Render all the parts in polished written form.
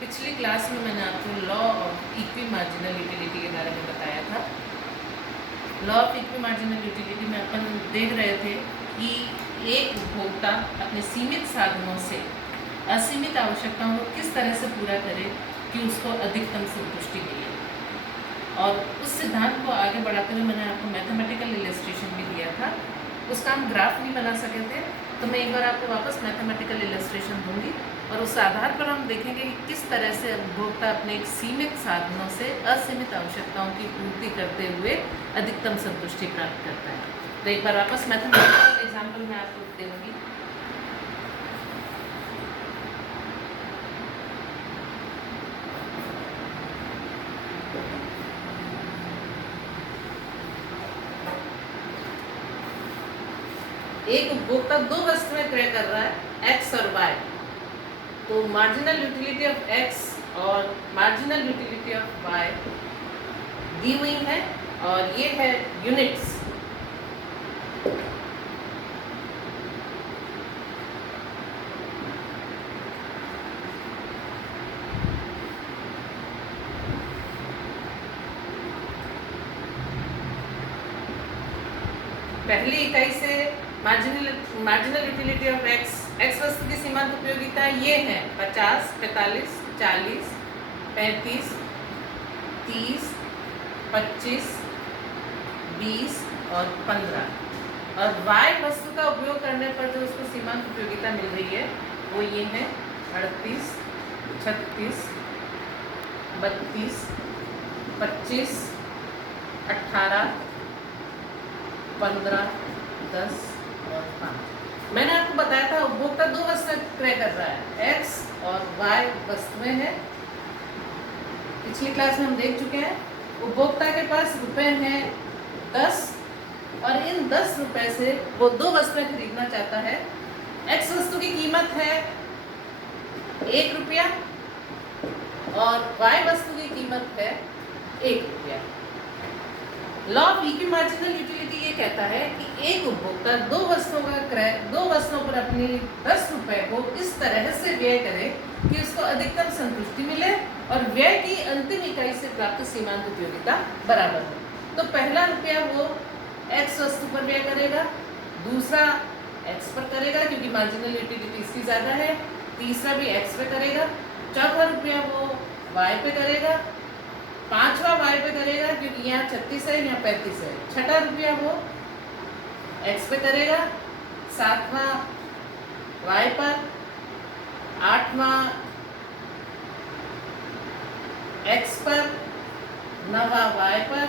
पिछली क्लास में मैंने आपको law of equi marginal utility के बारे में बताया था। Law of equi marginal utility में अपन देख रहे थे कि एक उपभोक्ता अपने सीमित साधनों से असीमित आवश्यकताओं को किस तरह से पूरा करे कि उसको अधिकतम संतुष्टि मिले। और उस सिद्धांत को आगे बढ़ाते हुए मैंने आपको मैथमेटिकल इलस्ट्रेशन भी दिया था। उसका हम ग्राफ नहीं बना सके थे, तो मैं एक बार आपको वापस मैथमेटिकल इलस्ट्रेशन दूंगी और उस आधार पर हम देखेंगे कि किस तरह से उपभोक्ता अपने एक सीमित साधनों से असीमित आवश्यकताओं की पूर्ति करते हुए अधिकतम संतुष्टि प्राप्त करता है। तो एक बार वापस मैथमेटिकल एग्जाम्पल मैं आपको दूंगी। एक उपभोक्ता दो वस्तुएं क्रय कर रहा है, एक्स और वाई। तो मार्जिनल यूटिलिटी ऑफ एक्स और मार्जिनल यूटिलिटी ऑफ वाई दी हुई है और ये है यूनिट्स। पहली इकाई से मार्जिनल यूटिलिटी ऑफ एक्स वस्तु की सीमांत उपयोगिता ये है 50, 45, 40, 35, 30, 25, 20 और 15। और y वस्तु का उपयोग करने पर जो उसको सीमांत उपयोगिता मिल रही है वो ये है 38, 36, 32, 25, 18, 15, 10 और 5। मैंने आपको बताया था उपभोक्ता दो वस्तुएं क्रय कर रहा है, एक्स और वाई वस्तुएं हैं। पिछली क्लास में हम देख चुके हैं उपभोक्ता के पास रुपए हैं 10 और इन 10 रुपए से वो दो वस्तुएं खरीदना चाहता है। एक्स वस्तु की कीमत है 1 रुपया और वाई वस्तु की कीमत है 1 रुपया। Law of equi marginal utility ये कहता है कि एक उपभोक्ता दो वस्तुओं पर अपनी 10 रुपए को इस तरह से व्यय करे कि उसको अधिकतम संतुष्टि मिले और व्यय की अंतिम इकाई से प्राप्त सीमांत उपयोगिता बराबर हो। तो पहला रुपया वो एक्स वस्तु पर व्यय करेगा, दूसरा एक्स पर करेगा क्योंकि मार्जिनल यूटिलिटी इसकी ज़्यादा है, तीसरा भी एक्स पे करेगा, चौथा रुपया वो वाई पे करेगा, पांचवा वाई पे करेगा क्योंकि यहाँ 36 है, यहाँ 35 है, छठा रुपया वो एक्स पे करेगा, सातवां वाई पर, आठवां एक्स पर, नवा वाई पर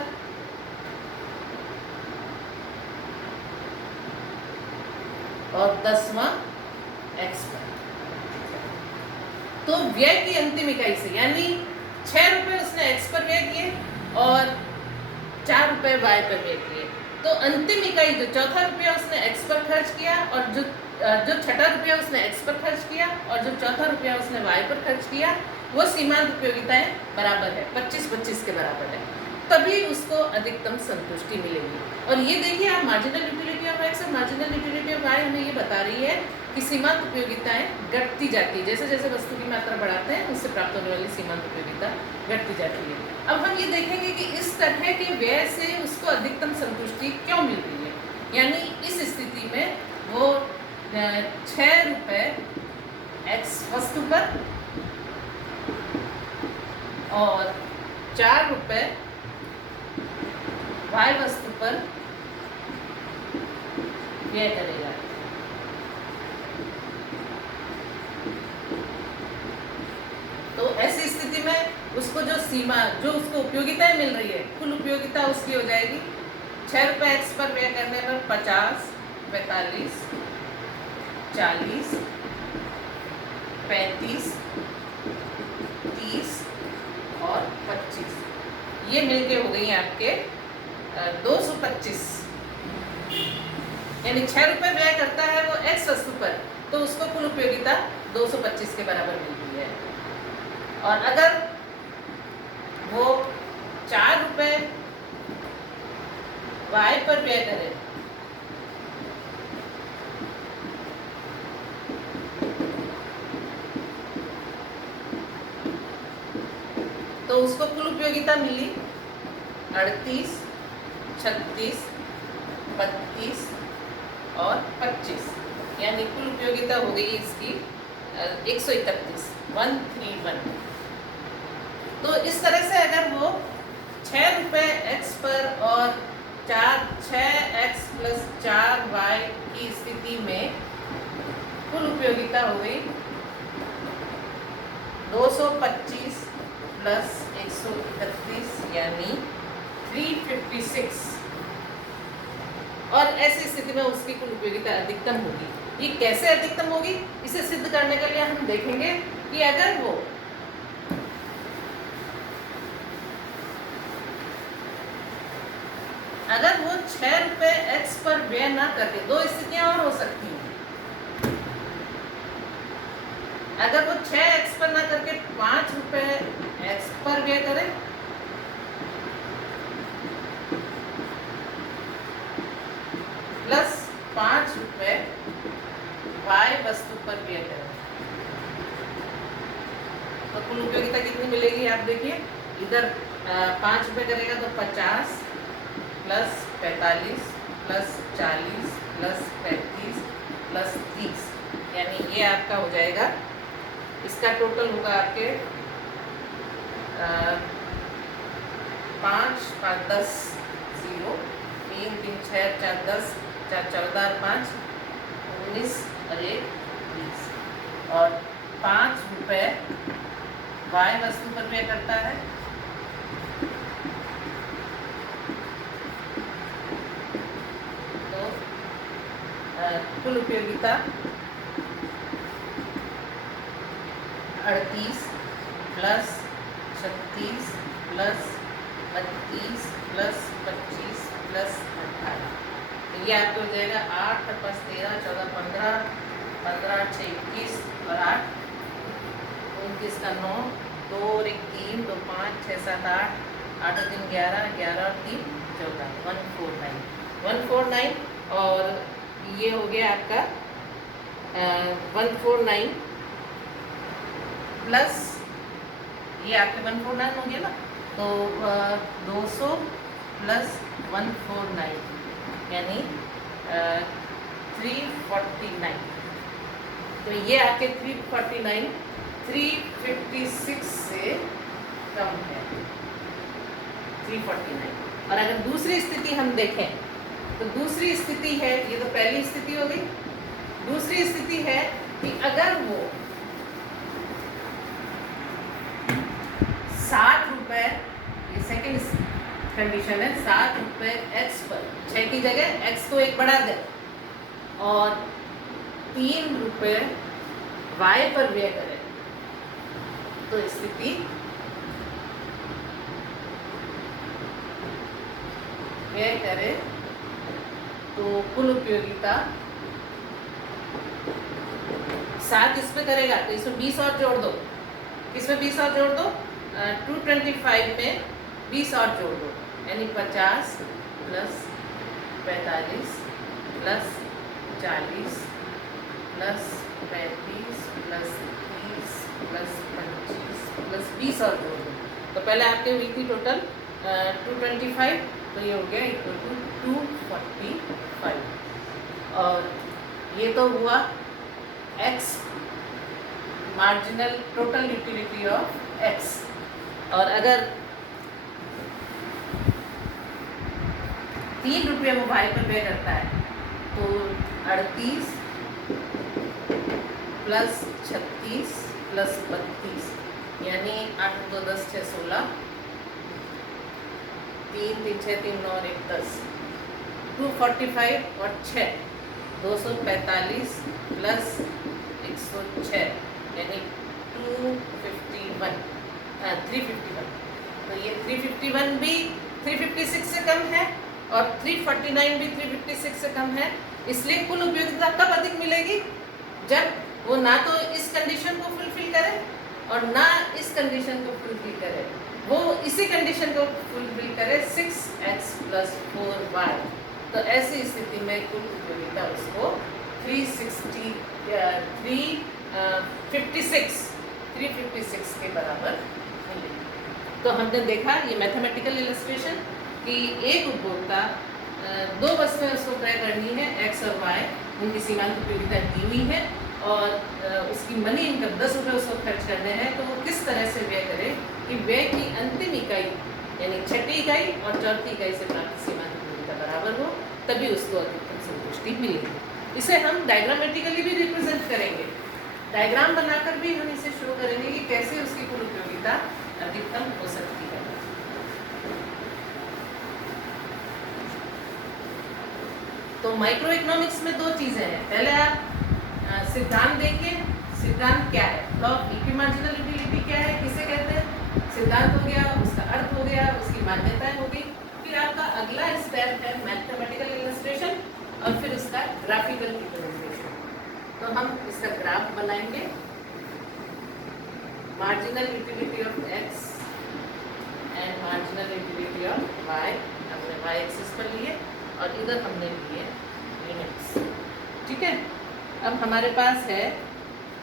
और 10वां एक्स पर। तो व्यय की अंतिम इकाई से यानी 6 रुपए उसने एक्स पर व्यय किए और 4 रुपए वाई पर व्यय किए, तो अंतिम इकाई जो चौथा रुपया उसने एक्स पर खर्च किया और जो छठा रुपया उसने एक्स पर खर्च किया और जो चौथा रुपया उसने वाई पर खर्च किया वो सीमांत उपयोगिताएं बराबर है, 25-25 के बराबर है, तभी उसको अधिकतम संतुष्टि मिलेगी। और ये देखिए आप मार्जिनल यूटिलिटी ऑफ एक्स और मार्जिनल यूटिलिटी ऑफ वाई हमें ये बता रही है कि सीमांत उपयोगिताएं घटती जाती है, जैसे जैसे वस्तु की मात्रा बढ़ाते हैं उससे प्राप्त होने वाली सीमांत उपयोगिता घटती जाती है। अब हम ये देखेंगे कि इस तरह के व्यय से उसको अधिकतम संतुष्टि क्यों मिल रही है। यानी इस स्थिति में वो 6 रुपए एक्स वस्तु पर और 4 रुपए वाई वस्तु पर व्यय करेगा। तो ऐसी स्थिति में उसको जो उसको उपयोगिताएं मिल रही है, कुल उपयोगिता उसकी हो जाएगी 6 रुपए एक्स पर व्यय करने पर 50, 45, 40, 35, 30 और 25। ये मिलके हो गई आपके 225। यानी 6 रुपए व्यय करता है वो एक्स वस्तु पर, तो उसको कुल उपयोगिता 225 के बराबर मिलती है। और अगर वो 4 रुपए वाई पर व्यय करे तो उसको कुल उपयोगिता मिली 38, 36, 32 और 25, यानी कुल उपयोगिता हो गई इसकी 131, 131। तो इस तरह से अगर वो 6 रुपये x पर और 6x + 4y की स्थिति में कुल उपयोगिता हो गई 225 + 131 यानी 356, और ऐसी स्थिति में उसकी कुल उपयोगिता अधिकतम होगी। ये कैसे अधिकतम होगी, इसे सिद्ध करने के लिए हम देखेंगे कि अगर वो अगर वो 6 रुपये x पर व्यय ना करके, दो स्थितियां और हो सकती हैं। अगर वो 6x पर ना करके 5 रुपये x पर व्यय करे, प्लस 5 रुपये y वस्तु पर व्यय करे, तो कुल उपयोगिता कितनी मिलेगी आप देखिए। इधर 5 रुपये करेगा तो 50 + 45 + 40 + 35 + 30, यानी ये आपका हो जाएगा, इसका टोटल होगा आपके 5 5 10 0 3 3 6 4 10 4 14 और 5 19 और 1 20, और 5 रुपये y वस्तु पर व्यय करता है, तो कुल उपयोगिता 38 + 36 + 32 + 25 + 18, तो ये आपको हो जाएगा 8 + 5 13 14 15 15 8 6 21 और 8 29 का 9 2 और 1 3 2 5 6 7 8 8 और 3 11 11 और 3 14 149 और ये हो गया आपका 149 प्लस ये आपके 149 हो गया ना, तो 200 + 149 यानी 349, तो ये आपके 349 356 से कम है 349। और अगर दूसरी स्थिति हम देखें तो दूसरी स्थिति है, ये तो पहली स्थिति हो गई, दूसरी स्थिति है कि अगर वो 7 रुपये, ये सेकेंड कंडीशन है, 7 रुपये x पर, 6 की जगह x को 1 बढ़ा दे और 3 रुपये y पर व्यय करे, तो स्थिति व्यय करे तो कुल उपयोगिता 7 इस पे करेगा तो इसमें 20 और जोड़ दो, इसमें 20 और जोड़ दो, 225 में 20 और जोड़ दो, यानी 50 + 45 + 40 + 35 + 30 + 25 + 20 और जोड़ दो, तो पहले आपके हुई थी टोटल 225, तो ये हो गया = 245, और ये तो हुआ x marginal total utility of x। और अगर 3 रुपये वो y पर व्यय करता है तो 38 + 36 + 32 यानी 8 2 10 6 16 3 3 6 3 9 और 1 10, 245 और 6 245 + 106 यानी 351, तो ये 351 भी 356 से कम है और 349 भी 356 से कम है, इसलिए कुल उपयोगिता कब अधिक मिलेगी, जब वो ना तो इस कंडीशन को फुलफिल करे और ना इस कंडीशन को फुलफिल करे, वो इसी कंडीशन को फुलफिल करे 6x + 4y, तो ऐसी स्थिति में कुल उपयोगिता उसको 356 के बराबर मिलेगी। तो हमने देखा ये मैथमेटिकल इलस्ट्रेशन कि एक उपभोक्ता दो वस्तुएं उसको क्रय करनी है, एक्स और वाई, उनकी सीमांत उपयोगिता दी हुई है और उसकी मनी इनकम 10 रुपये उसको खर्च करने हैं, तो वो किस तरह से व्यय करे कि व्यय की अंतिम इकाई यानी छठी इकाई और चौथी इकाई से प्राप्त सीमांत उपयोगिता बराबर हो, तभी उसको अधिकतम संतुष्टि मिलेगी। इसे हम डायग्रामेटिकली भी रिप्रेजेंट करेंगे, डायग्राम बनाकर भी हम इसे शो करेंगे कि कैसे उसकी कुल उपयोगिता अधिकतम हो सकती है। तो माइक्रो इकोनॉमिक्स में दो चीज़ें हैं। पहले आप सिद्धांत देखिए, सिद्धांत क्या है, law of equity marginal utility क्या है, किसे कहते हैं, सिद्धांत हो गया, उसका अर्थ हो गया, उसकी मान्यताएं हो गई। फिर आपका अगला स्टेप है मैथमेटिकल इलस्ट्रेशन और फिर उसका ग्राफिकल रिप्रेजेंटेशन। तो हम इसका ग्राफ बनाएंगे, marginal utility of x and marginal utility of y, हमने वाई एक्सिस पर लिए और इधर हमने लिए यूनिट्स। ठीक है, अब हमारे पास है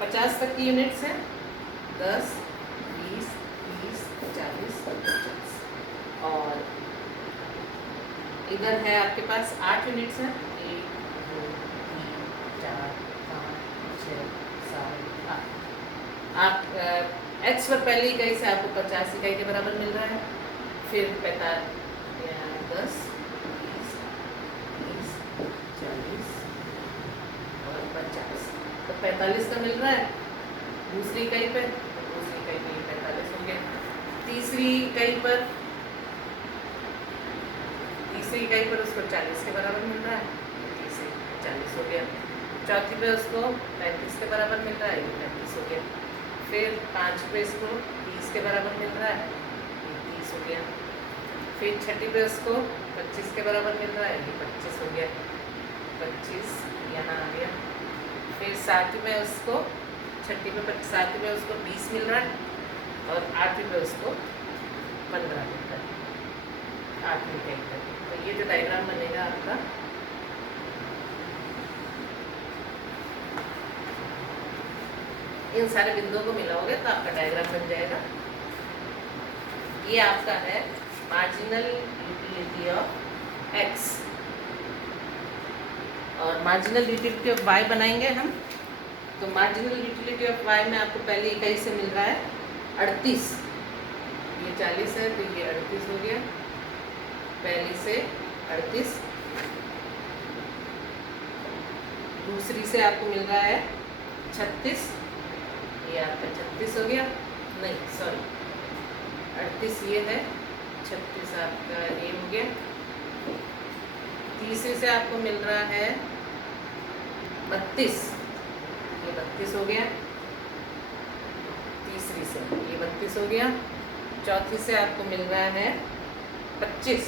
50 तक की यूनिट्स हैं, 10, 20, 30, 40, 50 और इधर है आपके पास 8 यूनिट्स हैं, 1, 2, 3, 4, 5, 6, 7, 8। आप एक्स पर पहली इकाई से आपको 50 इकाई के बराबर मिल रहा है, फिर 45, 10, 20, 30, 40 और 50, तो 45 का मिल रहा है दूसरी इकाई पर, दूसरी इकाई पर 45 हो गया, तीसरी इकाई पर उसको 40 के बराबर मिल रहा है, 30 से 40 हो गया, चौथी पे उसको 35 के बराबर मिल रहा है, ये 35 हो गया, फिर 5 पे इसको 30 के बराबर मिल रहा है, ये 30 हो गया, फिर छठी पे उसको 25 के बराबर मिल रहा है, ये 25 हो गया, 25 यहाँ आ गया, फिर सातवीं में उसको सातवीं में उसको 20 मिल रहा है और आठवीं पे उसको 15 मिल रहा है, आठवीं इकाई तक। तो ये जो डायग्राम बनेगा आपका, इन सारे बिंदुओं को मिलाओगे तो आपका डायग्राम बन जाएगा। ये आपका है मार्जिनल यूटिलिटी ऑफ एक्स और मार्जिनल यूटिलिटी ऑफ वाई बनाएंगे हम। तो मार्जिनल यूटिलिटी ऑफ वाई में आपको पहली इकाई से मिल रहा है 38, ये 40 है तो ये 38 हो गया, पहली से 38, दूसरी से आपको मिल रहा है 36, ये आपका 36 हो गया, नहीं सॉरी 38 ये है, 36 आपका ये हो गया, तीसरे से आपको मिल रहा है 32, ये 32 हो गया, तीसरी से ये 32 हो गया, चौथी से आपको मिल रहा है 25,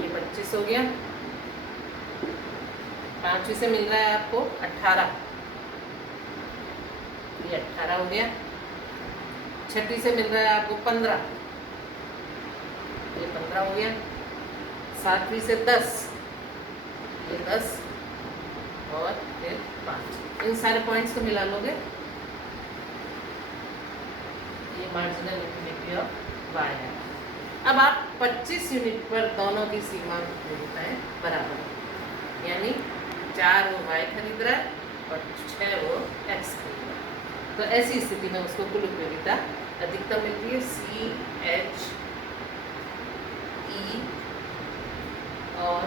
ये 25 हो गया, पांचवी से मिल रहा है आपको 18, ये 18 हो गया, छठी से मिल रहा है आपको 15, ये 15 हो गया, सातवीं से 10, ये 10 और फिर 5। इन सारे पॉइंट्स को मिला लोगे, ये मार्जिनल यूटिलिटी ऑफ वाई है। अब आप 25 यूनिट पर दोनों की सीमा उपयोगिताएं बराबर है, यानी 4 वो वाई खरीद रहा है और 6 वो एक्स खरीद रहा है। तो ऐसी स्थिति में उसको कुल उपयोगिता अधिकतम मिलती है CH, E और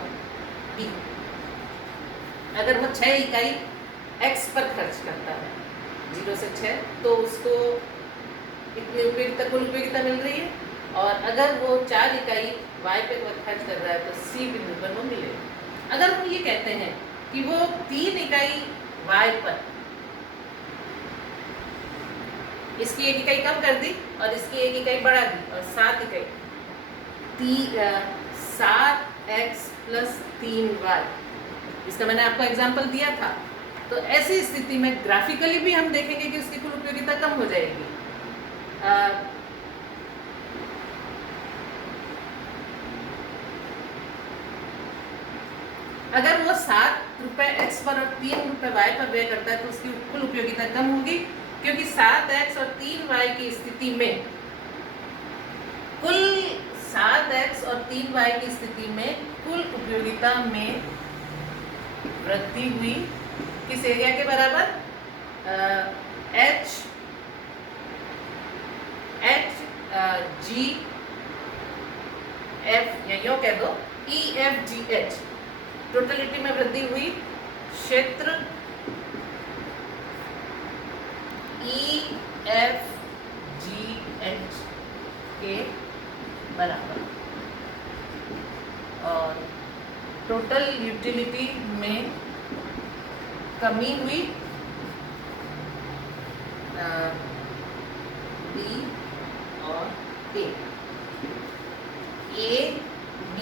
B। अगर वो 6 इकाई x पर खर्च करता है 0 से 6, तो उसको इतनी उपयोगिता कुल उपयोगिता मिल रही है, और अगर वो 4 इकाई y पे खर्च कर रहा है तो C बिंदु पर वो मिलेगा। अगर हम ये कहते हैं कि वो 3 इकाई y पर इसकी एक इकाई कम कर दी और इसकी एक इकाई बढ़ा दी और 7 इकाई 7x + 3y, इसका मैंने आपको एग्जांपल दिया था। तो ऐसी स्थिति में ग्राफिकली भी हम देखेंगे कि उसकी कुल उपयोगिता कम हो जाएगी। अगर वो 7 रुपये एक्स पर और 3 रुपये वाई पर व्यय करता है तो उसकी कुल उपयोगिता कम होगी, क्योंकि 7x और 3y की स्थिति में और 3y की स्थिति में कुल उपयोगिता में वृद्धि हुई किस एरिया के बराबर? G F या यूं कह दो EFGH टोटलिटी में वृद्धि हुई क्षेत्र EFGH के बराबर और टोटल यूटिलिटी में कमी हुई B और A B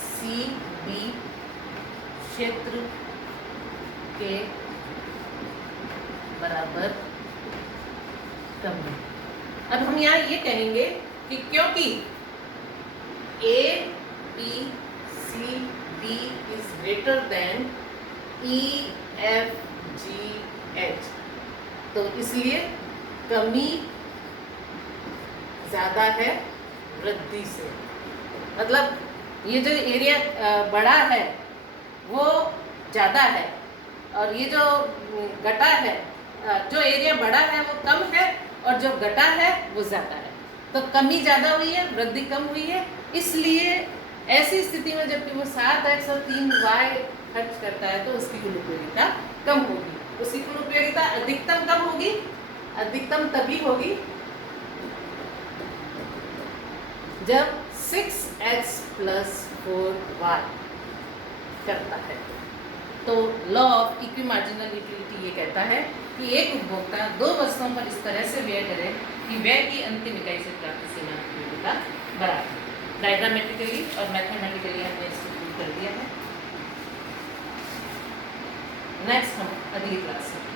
C B क्षेत्र के बराबर कमी। अब हम यहाँ ये कहेंगे कि क्योंकि A B C D is greater than E F G H, तो इसलिए कमी ज़्यादा है वृद्धि से। मतलब ये जो एरिया बड़ा है वो ज़्यादा है और ये जो घटा है, जो एरिया बड़ा है वो कम है और जो घटा है वो ज़्यादा है। तो कमी ज़्यादा हुई है, वृद्धि कम हुई है। इसलिए ऐसी स्थिति में जबकि वो 7x और 3y खर्च करता है तो उसकी कुल उपयोगिता कम होगी। उसकी कुल उपयोगिता अधिकतम कब होगी? अधिकतम तभी होगी जब 6x + 4y करता है। तो law of equi marginal utility ये कहता है कि एक उपभोक्ता दो वस्तुओं पर इस तरह से व्यय करे कि व्यय की अंतिम इकाई से प्राप्त सीमा उपयोगिता बराबर। डायग्रामेटिकली और मैथमेटिकली हमने इसको प्रूव कर दिया है। नेक्स्ट हम अगली क्लास में